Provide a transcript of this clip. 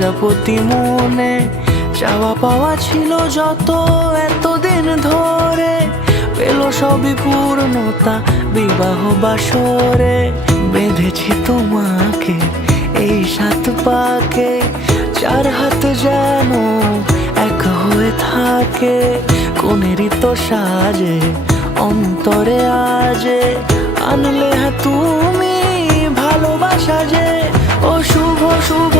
প্রজাপতি মনে চাওয়া পাওয়া ছিল যত এতদিন ধরে, পেল সবই পূর্ণতা বিবাহ বাসরে। বেঁধেছি তোমাকে এই 7 পাকে, 4 হাত যেন এক হয়ে থাকে। কোনেরই তো সাজে অন্তরে আজে আনলে তুমি ভালোবাসা যে। ও শুভ শুভ